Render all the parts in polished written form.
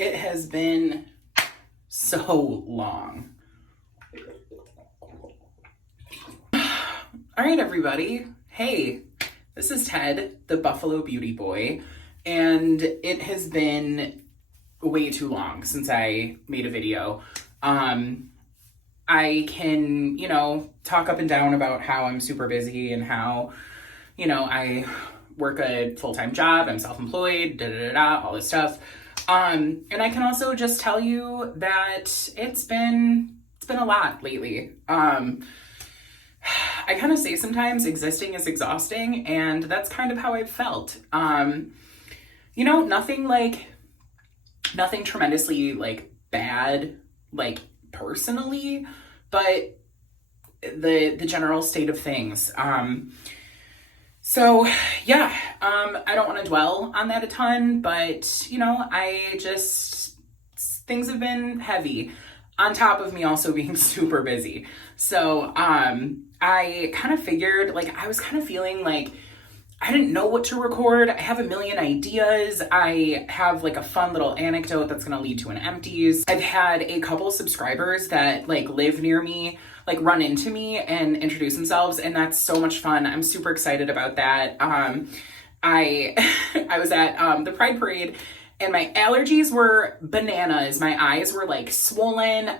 It has been so long. All right, everybody. Hey, this is Ted, the Buffalo Beauty Boy, and it has been way too long since I made a video. I can, talk up and down about how I'm super busy and how, I work a full-time job, I'm self-employed, all this stuff. And I can also just tell you that it's been a lot lately. I kind of say sometimes existing is exhausting, and that's kind of how I've felt. Nothing tremendously bad, personally, but the general state of things. So yeah, I don't want to dwell on that a ton, but things have been heavy on top of me also being super busy. So, I kind of figured, I was kind of feeling like I didn't know what to record. I have a million ideas. I have a fun little anecdote that's going to lead to an empties. I've had a couple subscribers that live near me, run into me and introduce themselves, and that's so much fun. I'm super excited about that. I was at the Pride Parade, and my allergies were bananas. My eyes were swollen.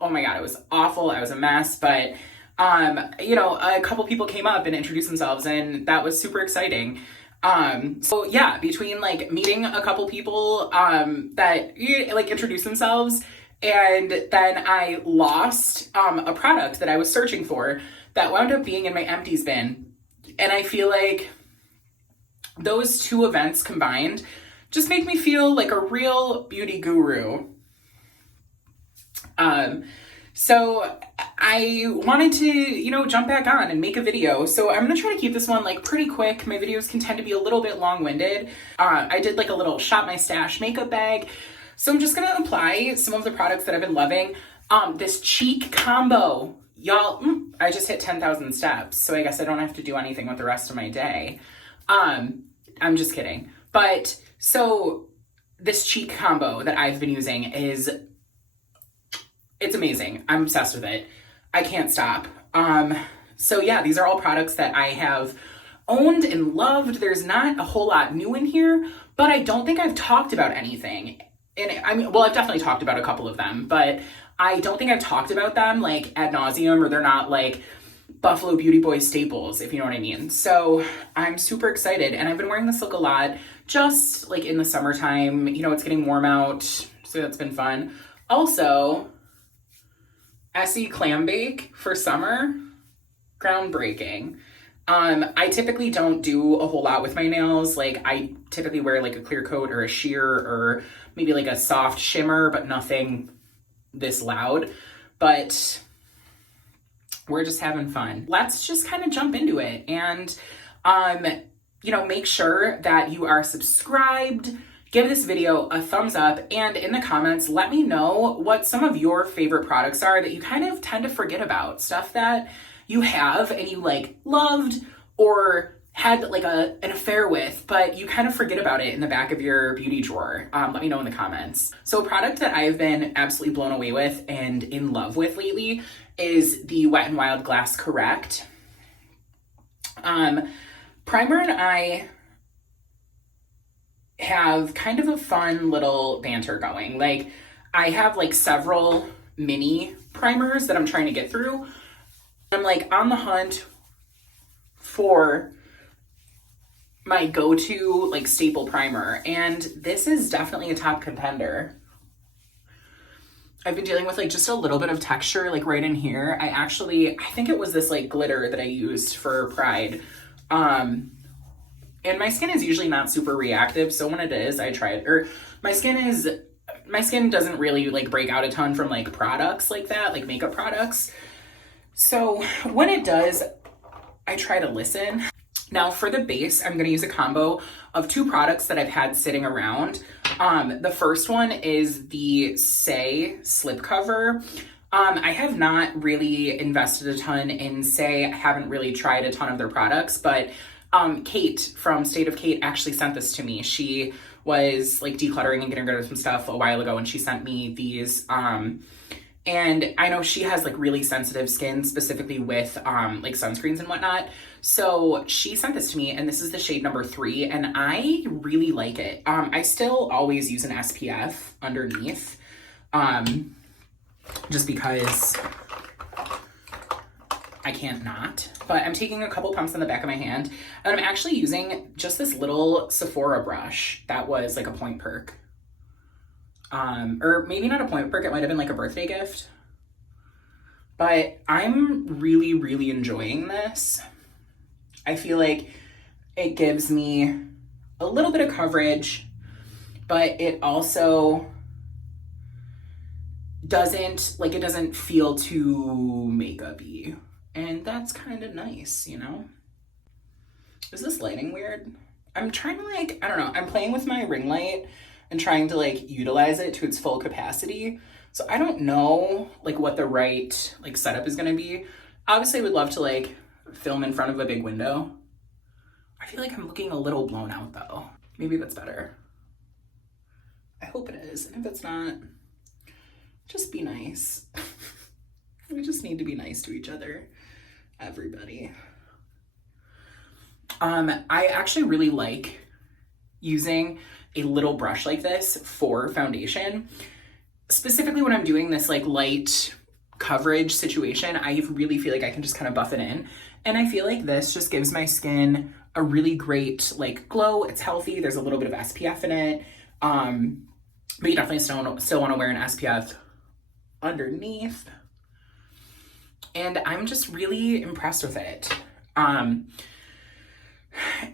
Oh my God, it was awful. I was a mess, but a couple people came up and introduced themselves, and that was super exciting. So yeah, between meeting a couple people that introduced themselves, and then I lost a product that I was searching for that wound up being in my empties bin. And I feel like those two events combined just make me feel like a real beauty guru. So I wanted to, jump back on and make a video. So I'm going to try to keep this one pretty quick. My videos can tend to be a little bit long-winded. I did a little shop my stash makeup bag. So I'm just going to apply some of the products that I've been loving. This cheek combo, y'all, I just hit 10,000 steps. So I guess I don't have to do anything with the rest of my day. I'm just kidding. But so this cheek combo that I've been using it's amazing. I'm obsessed with it. I can't stop. So yeah, these are all products that I have owned and loved. There's not a whole lot new in here, but I don't think I've talked about anything. And I've definitely talked about a couple of them, but I don't think I've talked about them ad nauseum, or they're not Buffalo Beauty Boy staples, if you know what I mean. So I'm super excited, and I've been wearing this look a lot, just in the summertime. It's getting warm out, so that's been fun. Also, Essie Clambake for summer, groundbreaking. I typically don't do a whole lot with my nails. I typically wear a clear coat or a sheer or maybe a soft shimmer, but nothing this loud. But we're just having fun. Let's just kind of jump into it, and make sure that you are subscribed. Give this video a thumbs up, and in the comments, let me know what some of your favorite products are that you kind of tend to forget about. Stuff that you have and you loved or had an affair with, but you kind of forget about it in the back of your beauty drawer. Let me know in the comments. So a product that I've been absolutely blown away with and in love with lately is the Wet n Wild Glass Correct. Primer and I have kind of a fun little banter going. I have several mini primers that I'm trying to get through. I'm on the hunt for my go-to staple primer, and this is definitely a top contender. I've been dealing with just a little bit of texture right in here. I think it was this glitter that I used for Pride. And my skin is usually not super reactive, so when it is, I try it. Or my skin doesn't really break out a ton from products like that, makeup products. So when it does, I try to listen. Now for the base, I'm going to use a combo of two products that I've had sitting around. The first one is the Say Slip Cover. I have not really invested a ton in Say. I haven't really tried a ton of their products, but Kate from State of Kate actually sent this to me. She was like decluttering and getting rid of some stuff a while ago, and she sent me these. And I know she has like really sensitive skin, specifically with like sunscreens and whatnot. So she sent this to me, and this is the shade number 3, and I really like it. I still always use an SPF underneath, just because I can't not. But I'm taking a couple pumps on the back of my hand, and I'm actually using just this little Sephora brush that was like a Point Perk. Or maybe not a Point Perk, it might have been like a birthday gift. But I'm really, really enjoying this. I feel like it gives me a little bit of coverage, but it also doesn't feel too makeup-y. And that's kind of nice, you know? Is this lighting weird? I'm trying to like, I don't know, I'm playing with my ring light and trying to like utilize it to its full capacity. So I don't know like what the right like setup is gonna be. Obviously I would love to like film in front of a big window. I feel like I'm looking a little blown out though. Maybe that's better. I hope it is. And if it's not, just be nice. We just need to be nice to each other, everybody. I actually really like using a little brush like this for foundation. Specifically when I'm doing this like light coverage situation, I really feel like I can just kind of buff it in. And I feel like this just gives my skin a really great like glow. It's healthy. There's a little bit of SPF in it. But you definitely still want to wear an SPF underneath. And I'm just really impressed with it. And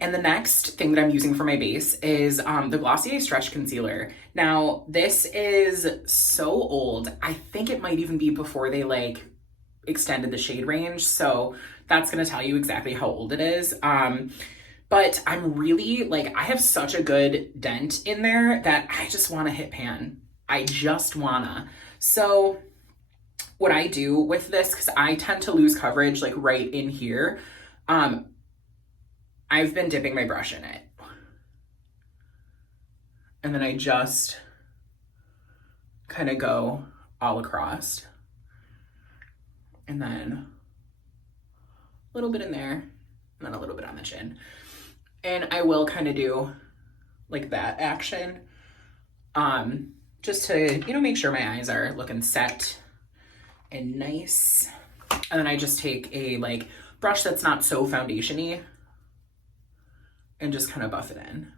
the next thing that I'm using for my base is the Glossier Stretch Concealer. Now, this is so old. I think it might even be before they like extended the shade range. So that's gonna tell you exactly how old it is. But I'm really like, I have such a good dent in there that I just wanna hit pan. I just wanna. So what I do with this, because I tend to lose coverage like right in here, I've been dipping my brush in it. And then I just kind of go all across. And then a little bit in there, and then a little bit on the chin. And I will kind of do like that action, just to, you know, make sure my eyes are looking set and nice. And then I just take a like brush that's not so foundation-y and just kind of buff it in.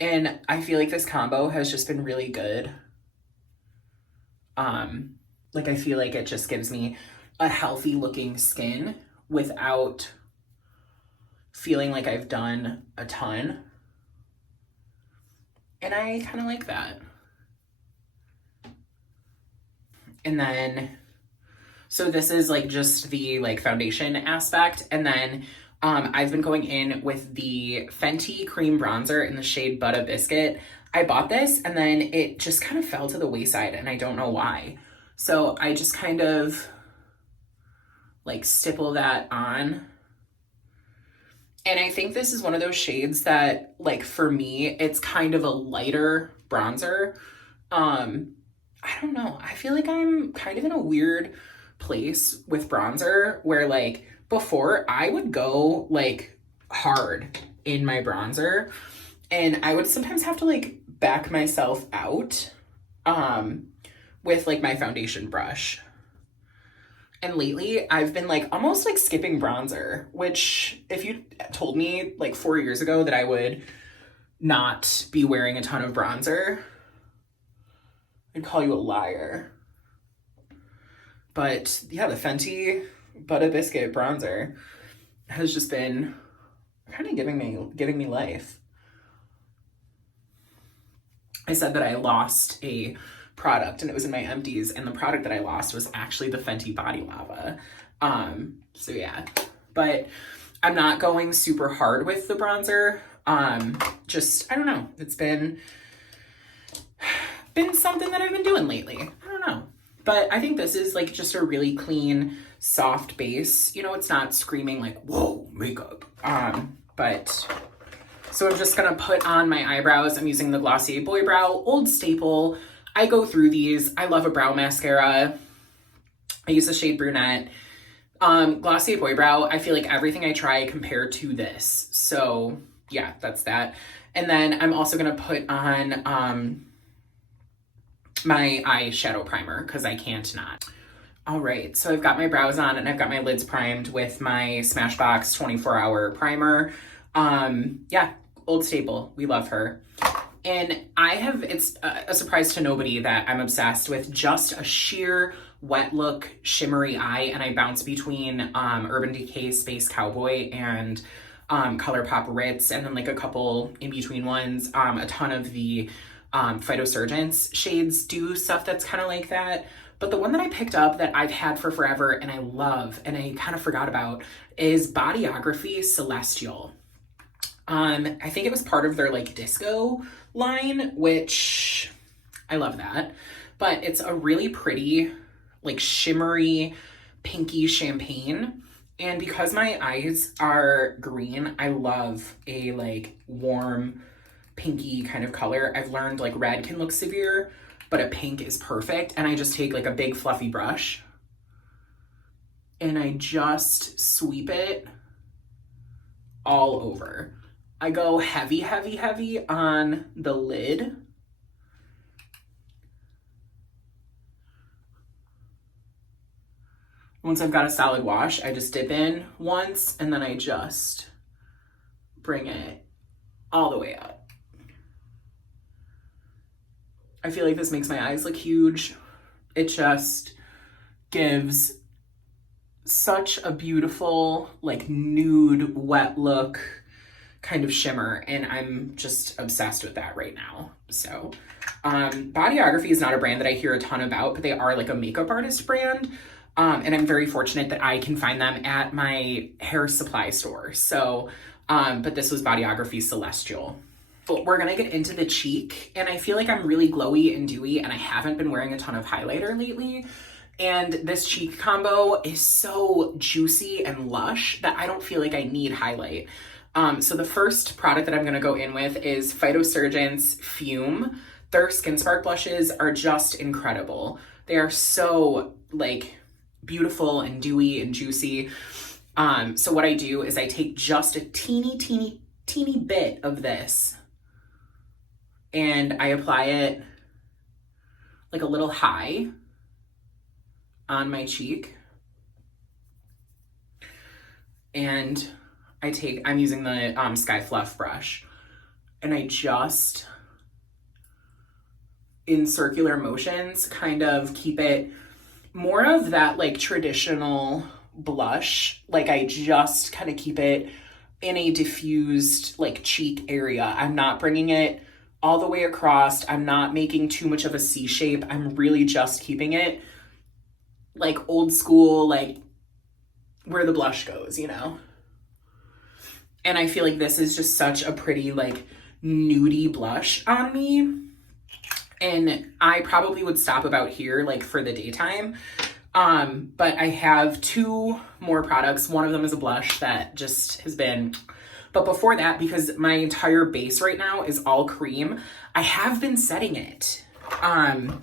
And I feel like this combo has just been really good. Like I feel like it just gives me a healthy looking skin without feeling like I've done a ton. And I kind of like that. And then, so this is like just the like foundation aspect. And then I've been going in with the Fenty cream bronzer in the shade Butter Biscuit. I bought this and then it just kind of fell to the wayside and I don't know why. So I just kind of like stipple that on. And I think this is one of those shades that like for me, it's kind of a lighter bronzer. I don't know. I feel like I'm kind of in a weird place with bronzer where like before I would go like hard in my bronzer and I would sometimes have to like back myself out with like my foundation brush. And lately I've been like almost like skipping bronzer, which if you told me like 4 years ago that I would not be wearing a ton of bronzer, I'd call you a liar. But yeah, the Fenty Butter Biscuit bronzer has just been kind of giving me life. I said that I lost a product and it was in my empties, and the product that I lost was actually the Fenty Body Lava. So yeah, but I'm not going super hard with the bronzer. Just, I don't know. It's been something that I've been doing lately. I don't know. But I think this is like just a really clean, soft base. You know, it's not screaming like, whoa, makeup. But so I'm just gonna put on my eyebrows. I'm using the Glossier Boy Brow, old staple. I go through these. I love a brow mascara. I use the shade Brunette. Glossier Boy Brow, I feel like everything I try compared to this. So yeah, that's that. And then I'm also gonna put on my eyeshadow primer because I can't not. All right, so I've got my brows on and I've got my lids primed with my Smashbox 24-hour primer. Yeah, old staple, we love her. And it's a surprise to nobody that I'm obsessed with just a sheer wet look shimmery eye, and I bounce between Urban Decay Space Cowboy and ColourPop Ritz, and then like a couple in between ones. A ton of the Phytosurgence shades do stuff that's kind of like that. But the one that I picked up that I've had for forever and I love and I kind of forgot about is Bodyography Celestial. I think it was part of their like disco line, which I love that. But it's a really pretty, like shimmery, pinky champagne. And because my eyes are green, I love a like warm, pinky kind of color. I've learned like red can look severe, but a pink is perfect. And I just take like a big fluffy brush and I just sweep it all over. I go heavy, heavy, heavy on the lid. Once I've got a solid wash, I just dip in once and then I just bring it all the way up. I feel like this makes my eyes look huge. It just gives such a beautiful, like nude, wet look kind of shimmer, and I'm just obsessed with that right now. So, Bodyography is not a brand that I hear a ton about, but they are like a makeup artist brand. And I'm very fortunate that I can find them at my hair supply store. So, but this was Bodyography Celestial. But we're gonna get into the cheek, and I feel like I'm really glowy and dewy, and I haven't been wearing a ton of highlighter lately. And this cheek combo is so juicy and lush that I don't feel like I need highlight. So the first product that I'm gonna go in with is Phytosurgence Fume. Their Skin Spark blushes are just incredible. They are so like beautiful and dewy and juicy. So what I do is I take just a teeny bit of this and I apply it like a little high on my cheek. And I'm using the Sky Fluff brush, and I just, in circular motions, kind of keep it more of that like traditional blush. Like I just kind of keep it in a diffused like cheek area. I'm not bringing it all the way across. I'm not making too much of a C shape. I'm really just keeping it like old school, like where the blush goes, you know? And I feel like this is just such a pretty like nudie blush on me. And I probably would stop about here like for the daytime. But I have two more products. One of them is a blush that just has been, but before that, because my entire base right now is all cream, I have been setting it. And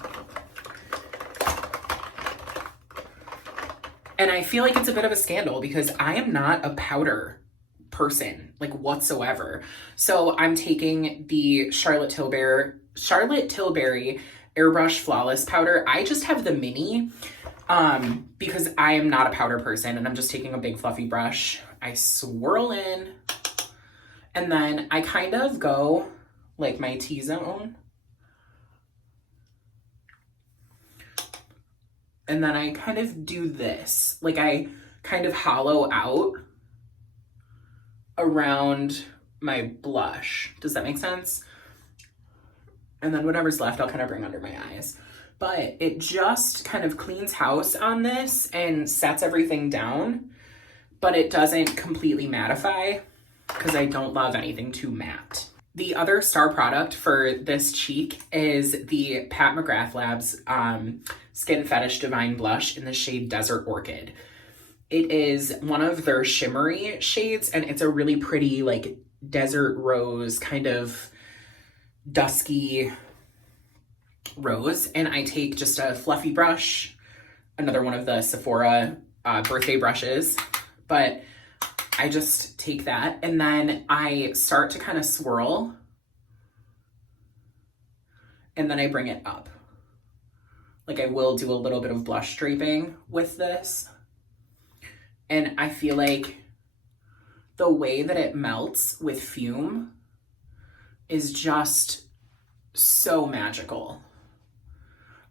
I feel like it's a bit of a scandal because I am not a powder person, like whatsoever. So I'm taking the Charlotte Tilbury Airbrush Flawless Powder. I just have the mini because I am not a powder person, and I'm just taking a big fluffy brush. I swirl in, and then I kind of go like my T-zone. And then I kind of do this, like I kind of hollow out around my blush. Does that make sense? And then whatever's left, I'll kind of bring under my eyes. But it just kind of cleans house on this and sets everything down, but it doesn't completely mattify because I don't love anything too matte. The other star product for this cheek is the Pat McGrath Labs Skin Fetish Divine Blush in the shade Desert Orchid. It is one of their shimmery shades, and it's a really pretty, like, desert rose, kind of dusky rose. And I take just a fluffy brush, another one of the Sephora birthday brushes, but I just take that and then I start to kind of swirl, and then I bring it up. Like, I will do a little bit of blush draping with this. And I feel like the way that it melts with fume is just so magical.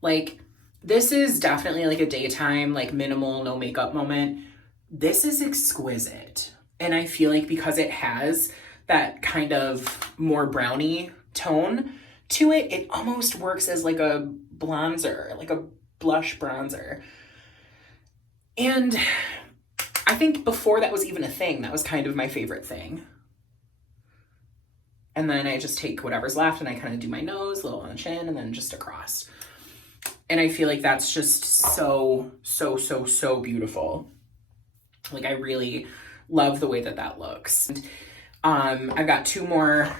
Like, this is definitely like a daytime, like, minimal, no makeup moment. This is exquisite. And I feel like because it has that kind of more brownie tone to it, it almost works as like a bronzer, like a blush bronzer. And I think before that was even a thing, that was kind of my favorite thing. And then I just take whatever's left and I kind of do my nose, a little on the chin, and then just across. And I feel like that's just so, so, so, so beautiful. Like, I really love the way that that looks. I've got two more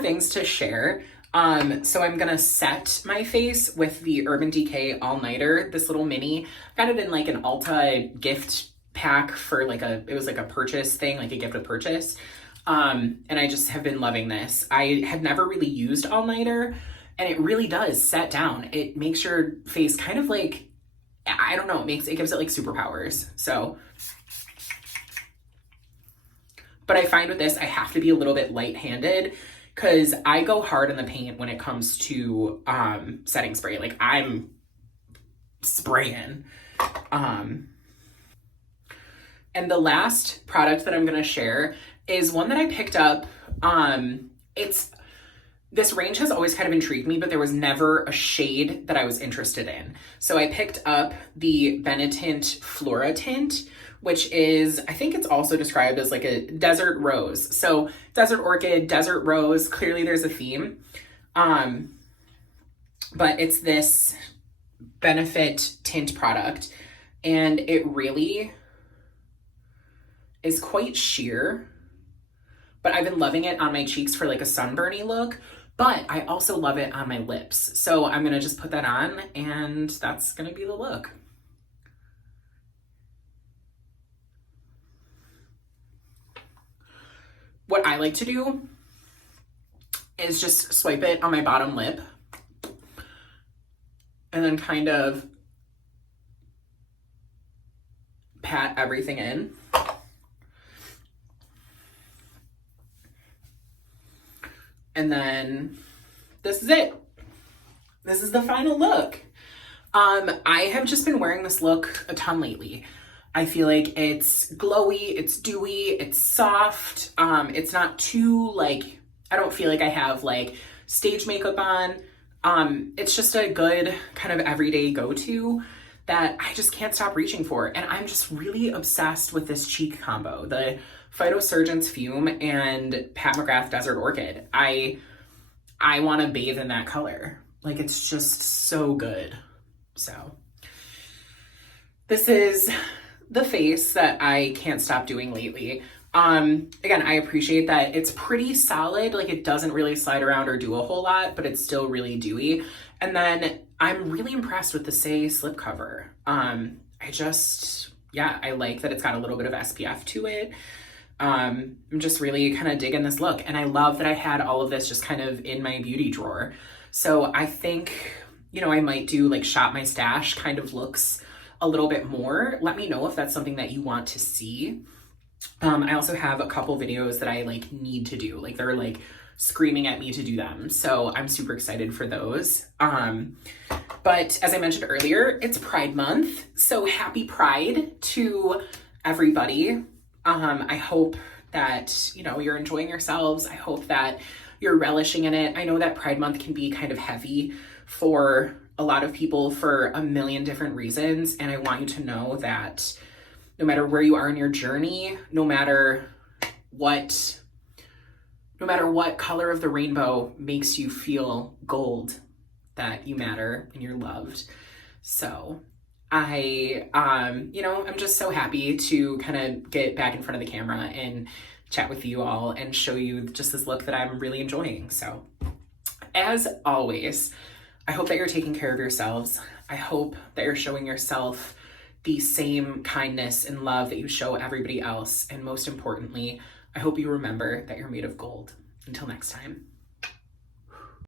things to share. So I'm gonna set my face with the Urban Decay All Nighter, this little mini. Got it in like an Ulta gift pack for like it was like a purchase thing, like a gift of purchase. And I just have been loving this. I had never really used All Nighter, and it really does set down. It makes your face kind of like, I don't know, it gives it like superpowers. So, but I find with this, I have to be a little bit light-handed because I go hard in the paint when it comes to setting spray. Like, I'm spraying. And the last product that I'm gonna share is one that I picked up. This range has always kind of intrigued me, but there was never a shade that I was interested in. So I picked up the Benetint Flora tint, which is, I think it's also described as like a desert rose. So desert orchid, desert rose, clearly there's a theme. But it's this Benefit tint product, and it really is quite sheer, but I've been loving it on my cheeks for like a sunburny look. But I also love it on my lips. So I'm gonna just put that on, and that's gonna be the look. What I like to do is just swipe it on my bottom lip and then kind of pat everything in. And then this is it. This is the final look. I have just been wearing this look a ton lately. I feel like it's glowy, it's dewy, it's soft. It's not too like, I don't feel like I have like stage makeup on. It's just a good kind of everyday go-to that I just can't stop reaching for. And I'm just really obsessed with this cheek combo, the Phytosurgence Fume and Pat McGrath Desert Orchid. I want to bathe in that color. Like, it's just so good. So this is the face that I can't stop doing lately. Again, I appreciate that it's pretty solid. Like, it doesn't really slide around or do a whole lot, but it's still really dewy. And then I'm really impressed with the Say slip cover. I like that it's got a little bit of SPF to it. I'm just really kind of digging this look. And I love that I had all of this just kind of in my beauty drawer. So I think, I might do like shop my stash kind of looks a little bit more. Let me know if that's something that you want to see. I also have a couple videos that I like need to do. Like, they're like screaming at me to do them. So I'm super excited for those. But as I mentioned earlier, it's Pride Month. So happy Pride to everybody. I hope that, you're enjoying yourselves. I hope that you're relishing in it. I know that Pride Month can be kind of heavy for a lot of people for a million different reasons. And I want you to know that no matter where you are in your journey, no matter what color of the rainbow makes you feel gold, that you matter and you're loved. So I, I'm just so happy to kind of get back in front of the camera and chat with you all and show you just this look that I'm really enjoying. So as always, I hope that you're taking care of yourselves. I hope that you're showing yourself the same kindness and love that you show everybody else. And most importantly, I hope you remember that you're made of gold. Until next time.